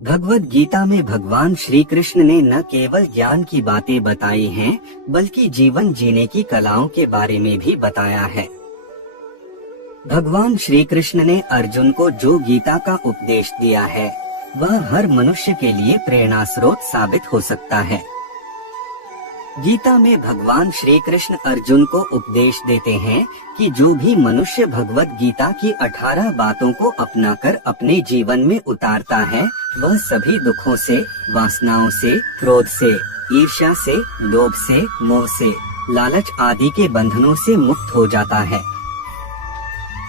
भगवद गीता में भगवान श्री कृष्ण ने न केवल ज्ञान की बातें बताई हैं, बल्कि जीवन जीने की कलाओं के बारे में भी बताया है। भगवान श्री कृष्ण ने अर्जुन को जो गीता का उपदेश दिया है, वह हर मनुष्य के लिए प्रेरणा स्रोत साबित हो सकता है। गीता में भगवान श्री कृष्ण अर्जुन को उपदेश देते हैं कि जो भी मनुष्य भगवद गीता की 18 बातों को अपनाकर अपने जीवन में उतारता है, वह सभी दुखों से, वासनाओं से, क्रोध से, ईर्ष्या से, लोभ से, मोह से, लालच आदि के बंधनों से मुक्त हो जाता है।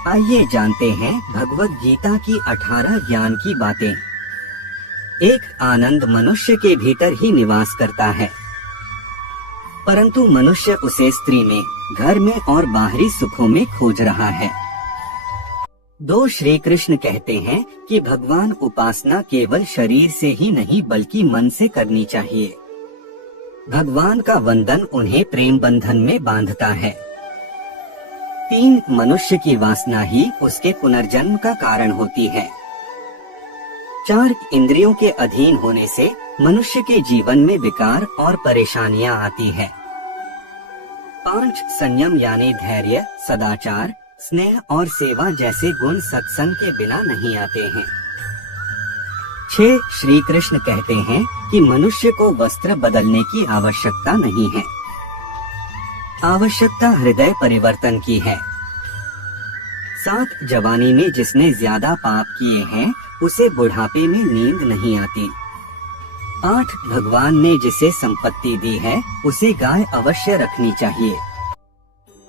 आइए जानते हैं भगवद गीता की 18 ज्ञान की बातें। एक, आनंद मनुष्य के भीतर ही निवास करता है, परंतु मनुष्य उसे स्त्री में, घर में और बाहरी सुखों में खोज रहा है। 2, श्री कृष्ण कहते हैं कि भगवान उपासना केवल शरीर से ही नहीं बल्कि मन से करनी चाहिए। भगवान का वंदन उन्हें प्रेम बंधन में बांधता है। 3, मनुष्य की वासना ही उसके पुनर्जन्म का कारण होती है। 4, इंद्रियों के अधीन होने से मनुष्य के जीवन में विकार और परेशानियां आती है। 5, संयम यानी धैर्य, सदाचार, स्नेह और सेवा जैसे गुण सत्संग के बिना नहीं आते हैं। 6, श्री कृष्ण कहते हैं कि मनुष्य को वस्त्र बदलने की आवश्यकता नहीं है, आवश्यकता हृदय परिवर्तन की है। 7, जवानी में जिसने ज्यादा पाप किए हैं, उसे बुढ़ापे में नींद नहीं आती। 8, भगवान ने जिसे संपत्ति दी है, उसे गाय अवश्य रखनी चाहिए।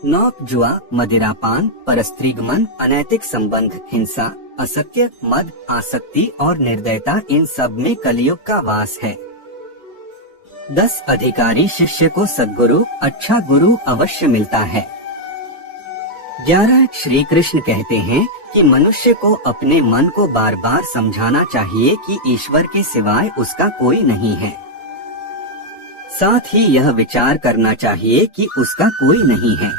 9, जुआ, मदिरापान, परस्त्रीगमन, अनैतिक संबंध, हिंसा, असत्य, मद, आसक्ति और निर्दयता, इन सब में कलयुग का वास है। 10, अधिकारी शिष्य को सद्गुरु, अच्छा गुरु अवश्य मिलता है। 11, श्री कृष्ण कहते हैं कि मनुष्य को अपने मन को बार बार समझाना चाहिए कि ईश्वर के सिवाय उसका कोई नहीं है। साथ ही यह विचार करना चाहिए कि उसका कोई नहीं है,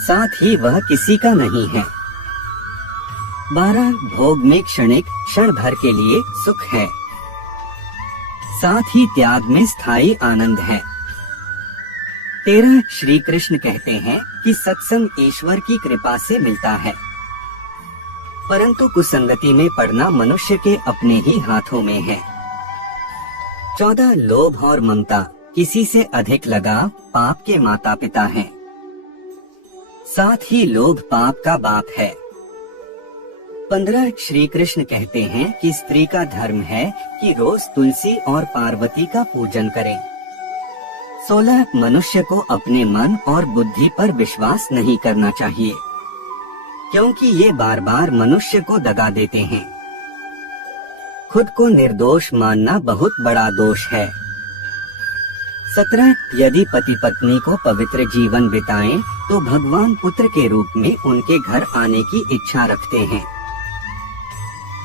साथ ही वह किसी का नहीं है। 12, भोग में क्षणिक, क्षण भर के लिए सुख है, साथ ही त्याग में स्थायी आनंद है। 13, श्री कृष्ण कहते हैं कि सत्संग ईश्वर की कृपा से मिलता है, परंतु कुसंगति में पड़ना मनुष्य के अपने ही हाथों में है। 14, लोभ और ममता, किसी से अधिक लगाव पाप के माता पिता हैं, साथ ही लोभ पाप का बाप है। 15, श्री कृष्ण कहते हैं कि स्त्री का धर्म है कि रोज तुलसी और पार्वती का पूजन करें। 16, मनुष्य को अपने मन और बुद्धि पर विश्वास नहीं करना चाहिए, क्योंकि ये बार बार मनुष्य को दगा देते हैं। खुद को निर्दोष मानना बहुत बड़ा दोष है। 17, यदि पति पत्नी को पवित्र जीवन बिताएं, तो भगवान पुत्र के रूप में उनके घर आने की इच्छा रखते हैं।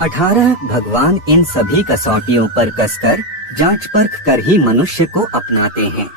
18, भगवान इन सभी कसौटियों पर कसकर, जांच परख कर ही मनुष्य को अपनाते हैं।